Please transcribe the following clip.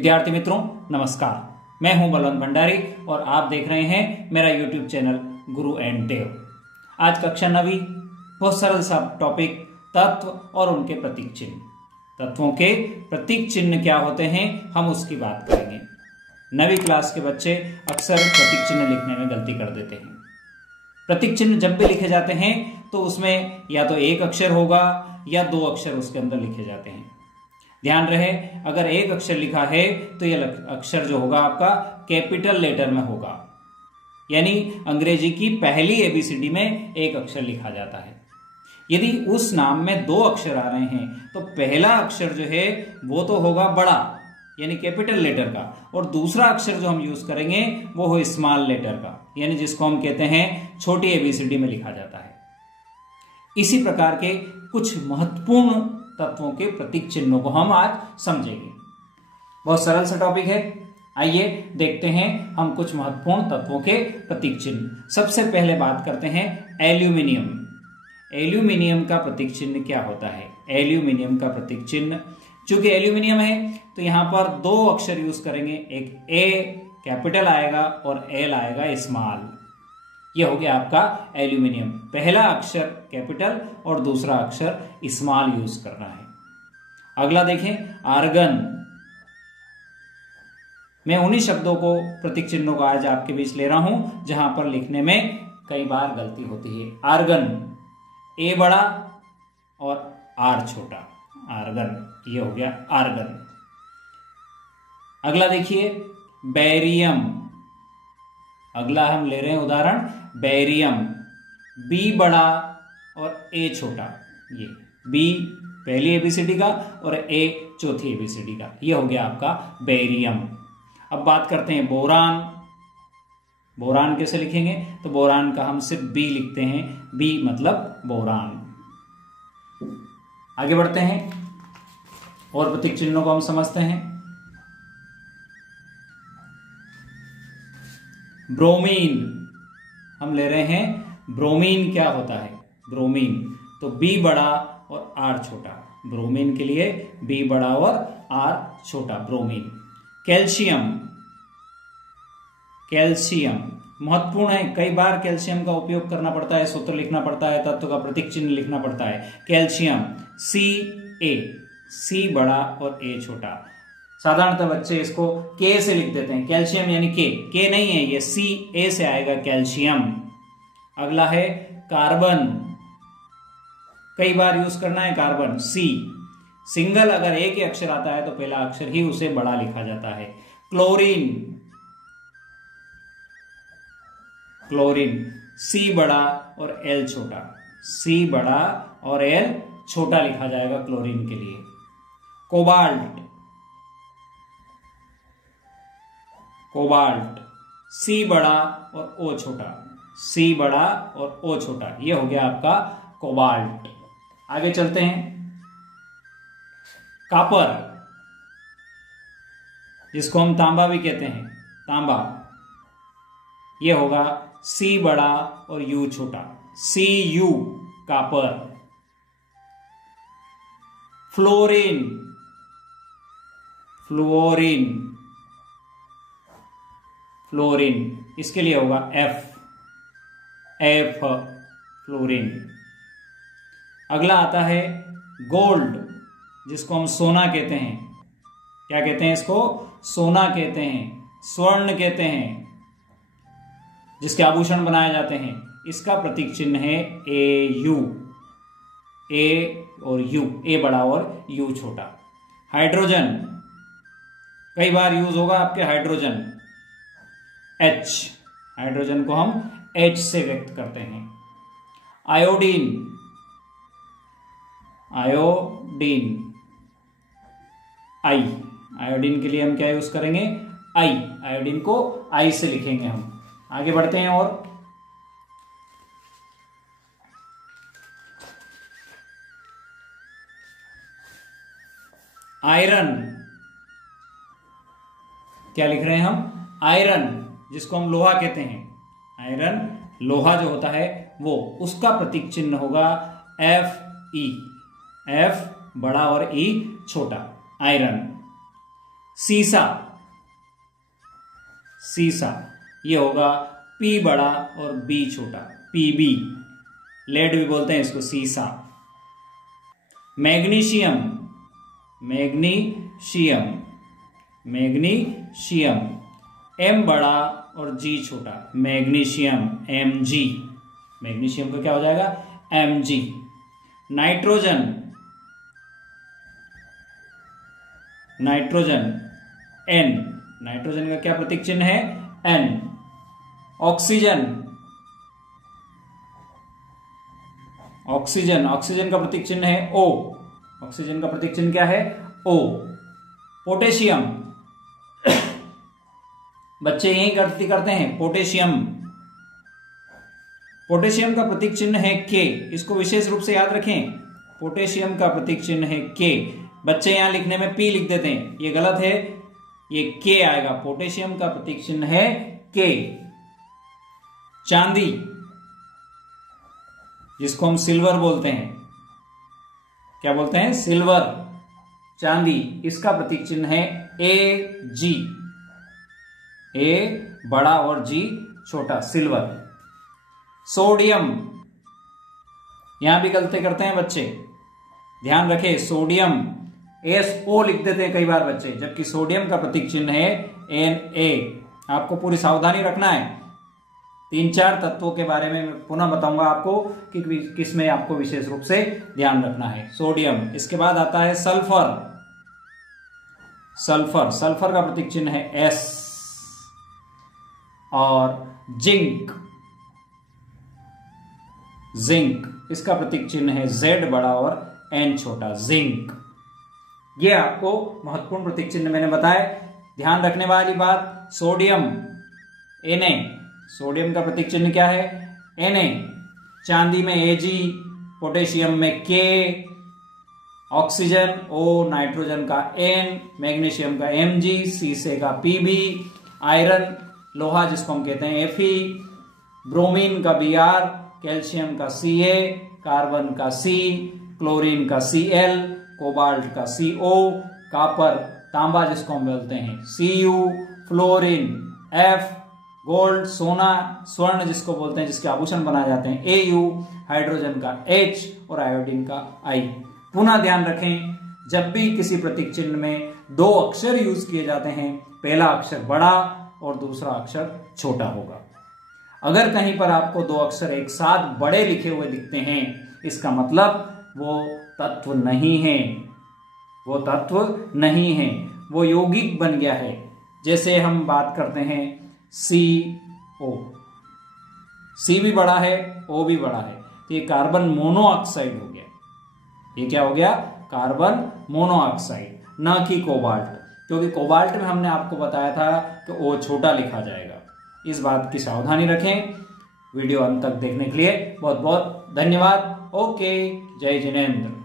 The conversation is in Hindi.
विद्यार्थी मित्रों नमस्कार, मैं हूं बलवंत भंडारी और आप देख रहे हैं मेरा यूट्यूब चैनल गुरु एंड देव। आज कक्षा 9वीं, बहुत सरल सा टॉपिक, तत्व और उनके प्रतीक चिन्ह। तत्वों के प्रतीक चिन्ह क्या होते हैं हम उसकी बात करेंगे। 9वीं क्लास के बच्चे अक्सर प्रतीक चिन्ह लिखने में गलती कर देते हैं। प्रतीक चिन्ह जब भी लिखे जाते हैं तो उसमें या तो एक अक्षर होगा या दो अक्षर उसके अंदर लिखे जाते हैं। ध्यान रहे, अगर एक अक्षर लिखा है तो यह अक्षर जो होगा आपका कैपिटल लेटर में होगा, यानी अंग्रेजी की पहली एबीसीडी में एक अक्षर लिखा जाता है। यदि उस नाम में दो अक्षर आ रहे हैं तो पहला अक्षर जो है वो तो होगा बड़ा यानी कैपिटल लेटर का, और दूसरा अक्षर जो हम यूज करेंगे वो हो स्मॉल लेटर का, यानी जिसको हम कहते हैं छोटी एबीसीडी में लिखा जाता है। इसी प्रकार के कुछ महत्वपूर्ण तत्वों के प्रतीक चिन्हों को हम आज समझेंगे। बहुत सरल सा टॉपिक है, आइए देखते हैं हम कुछ महत्वपूर्ण तत्वों के प्रतीक चिन्ह। सबसे पहले बात करते हैं एल्यूमिनियम। एल्यूमिनियम का प्रतीक चिन्ह क्या होता है? एल्यूमिनियम का प्रतीक चिन्ह, चूंकि एल्यूमिनियम है तो यहां पर दो अक्षर यूज करेंगे, एक ए कैपिटल आएगा और एल आएगा स्मॉल। यह हो गया आपका एल्यूमिनियम। पहला अक्षर कैपिटल और दूसरा अक्षर स्मॉल यूज करना है। अगला देखें आर्गन। मैं उन्हीं शब्दों को, प्रतीक चिन्हों को आज आपके बीच ले रहा हूं जहां पर लिखने में कई बार गलती होती है। आर्गन, ए बड़ा और आर छोटा, आर्गन, ये हो गया आर्गन। अगला देखिए बैरियम। अगला हम ले रहे हैं उदाहरण बैरियम। बी बड़ा और ए छोटा, ये बी पहली एबीसीडी का और ए चौथी एबीसीडी का, ये हो गया आपका बैरियम। अब बात करते हैं बोरान। बोरान कैसे लिखेंगे? तो बोरान का हम सिर्फ बी लिखते हैं, बी मतलब बोरान। आगे बढ़ते हैं और प्रतीक चिन्हों को हम समझते हैं। ब्रोमीन हम ले रहे हैं। ब्रोमीन क्या होता है? ब्रोमीन तो बी बड़ा और आर छोटा, ब्रोमीन के लिए बी बड़ा और आर छोटा, ब्रोमीन। कैल्शियम। कैल्शियम महत्वपूर्ण है, कई बार कैल्शियम का उपयोग करना पड़ता है, सूत्र लिखना पड़ता है, तत्व का प्रतीक चिन्ह लिखना पड़ता है। कैल्शियम सी ए, सी बड़ा और ए छोटा। साधारणतः बच्चे इसको के से लिख देते हैं, कैल्शियम यानी के नहीं है, ये सी ए से आएगा कैल्शियम। अगला है कार्बन। कई बार यूज करना है कार्बन, सी। सिंगल अगर एक ही अक्षर आता है तो पहला अक्षर ही उसे बड़ा लिखा जाता है। क्लोरीन। क्लोरीन सी बड़ा और एल छोटा, सी बड़ा और एल छोटा लिखा जाएगा क्लोरीन के लिए। कोबाल्ट। कोबाल्ट सी बड़ा और ओ छोटा, सी बड़ा और ओ छोटा, ये हो गया आपका कोबाल्ट। आगे चलते हैं। कॉपर, जिसको हम तांबा भी कहते हैं, तांबा, ये होगा सी बड़ा और यू छोटा, C U copper. Fluorine. Fluorine, fluorine इसके लिए होगा एफ, एफ फ्लोरीन। अगला आता है गोल्ड, जिसको हम सोना कहते हैं। क्या कहते हैं इसको? सोना कहते हैं, स्वर्ण कहते हैं, जिसके आभूषण बनाए जाते हैं। इसका प्रतीक चिन्ह है ए यू, ए और यू, ए बड़ा और यू छोटा। हाइड्रोजन, कई बार यूज होगा आपके हाइड्रोजन, एच, हाइड्रोजन को हम एच से व्यक्त करते हैं। आयोडीन। आयोडीन, आई, आयोडीन के लिए हम क्या यूज करेंगे? आई, आयोडीन को आई से लिखेंगे हम। आगे बढ़ते हैं और आयरन। क्या लिख रहे हैं हम? आयरन, जिसको हम लोहा कहते हैं। आयरन, लोहा जो होता है वो, उसका प्रतीक चिन्ह होगा एफ ई, एफ बड़ा और ई छोटा, आयरन। सीसा, सीसा ये होगा पी बड़ा और बी छोटा, पीबी। लेड भी बोलते हैं इसको, सीसा। मैग्नीशियम, मैग्नीशियम, मैग्नीशियम एम बड़ा और जी छोटा, मैग्नीशियम, एम जी। मैग्नीशियम का क्या हो जाएगा, M G. Nitrogen, nitrogen N, nitrogen का क्या प्रतीक चिन्ह है, एन। ऑक्सीजन, ऑक्सीजन, ऑक्सीजन का प्रतीक चिन्ह है ओ, ऑक्सीजन का प्रतीक चिन्ह क्या है, ओ। पोटेशियम, बच्चे यही गलती करते हैं, पोटेशियम, पोटेशियम का प्रतीक चिन्ह है के, इसको विशेष रूप से याद रखें। पोटेशियम का प्रतीक चिन्ह है के। बच्चे यहां लिखने में पी लिख देते हैं, ये गलत है, ये के आएगा। पोटेशियम का प्रतीक चिन्ह है के। चांदी, जिसको हम सिल्वर बोलते हैं, क्या बोलते हैं, सिल्वर, चांदी, इसका प्रतीक चिन्ह है ए जी, ए बड़ा और जी छोटा, सिल्वर। सोडियम, यहां भी गलती करते हैं बच्चे, ध्यान रखें, सोडियम एस ओ लिख देते हैं कई बार बच्चे, जबकि सोडियम का प्रतीक चिन्ह है एन ए। आपको पूरी सावधानी रखना है। 3-4 तत्वों के बारे में पुनः बताऊंगा आपको कि किसमें आपको विशेष रूप से ध्यान रखना है। सोडियम, इसके बाद आता है सल्फर, सल्फर, सल्फर का प्रतीक चिन्ह है एस। और जिंक, जिंक, इसका प्रतीक चिन्ह है जेड बड़ा और एन छोटा, जिंक। ये आपको महत्वपूर्ण प्रतीक चिन्ह मैंने बताए। ध्यान रखने वाली बात, सोडियम Na, सोडियम का प्रतीक चिन्ह क्या है, Na। चांदी में Ag, पोटेशियम में K, ऑक्सीजन O, नाइट्रोजन का N, मैग्नीशियम का Mg, सीसे का Pb, आयरन लोहा जिसको हम कहते हैं Fe, ब्रोमीन का Br, कैल्शियम का Ca, कार्बन का C, क्लोरीन का Cl, कोबाल्ट का CO, कॉपर तांबा जिसको हम बोलते हैं Cu, फ्लोरीन F, गोल्ड सोना स्वर्ण जिसको बोलते हैं, जिसके आभूषण बनाए जाते हैं Au, हाइड्रोजन का H और आयोडीन का I। पुनः ध्यान रखें, जब भी किसी प्रतीक चिन्ह में 2 अक्षर यूज किए जाते हैं, पहला अक्षर बड़ा और दूसरा अक्षर छोटा होगा। अगर कहीं पर आपको 2 अक्षर एक साथ बड़े लिखे हुए दिखते हैं, इसका मतलब वो तत्व नहीं है, वो तत्व नहीं है, वो यौगिक बन गया है। जैसे हम बात करते हैं CO, C भी बड़ा है, O भी बड़ा है, तो ये कार्बन मोनोऑक्साइड हो गया। ये क्या हो गया, कार्बन मोनोऑक्साइड, न कि कोबाल्ट, क्योंकि कोबाल्ट में हमने आपको बताया था कि O छोटा लिखा जाएगा। इस बात की सावधानी रखें। वीडियो अंत तक देखने के लिए बहुत बहुत धन्यवाद। ओके, जय जिनेंद्र।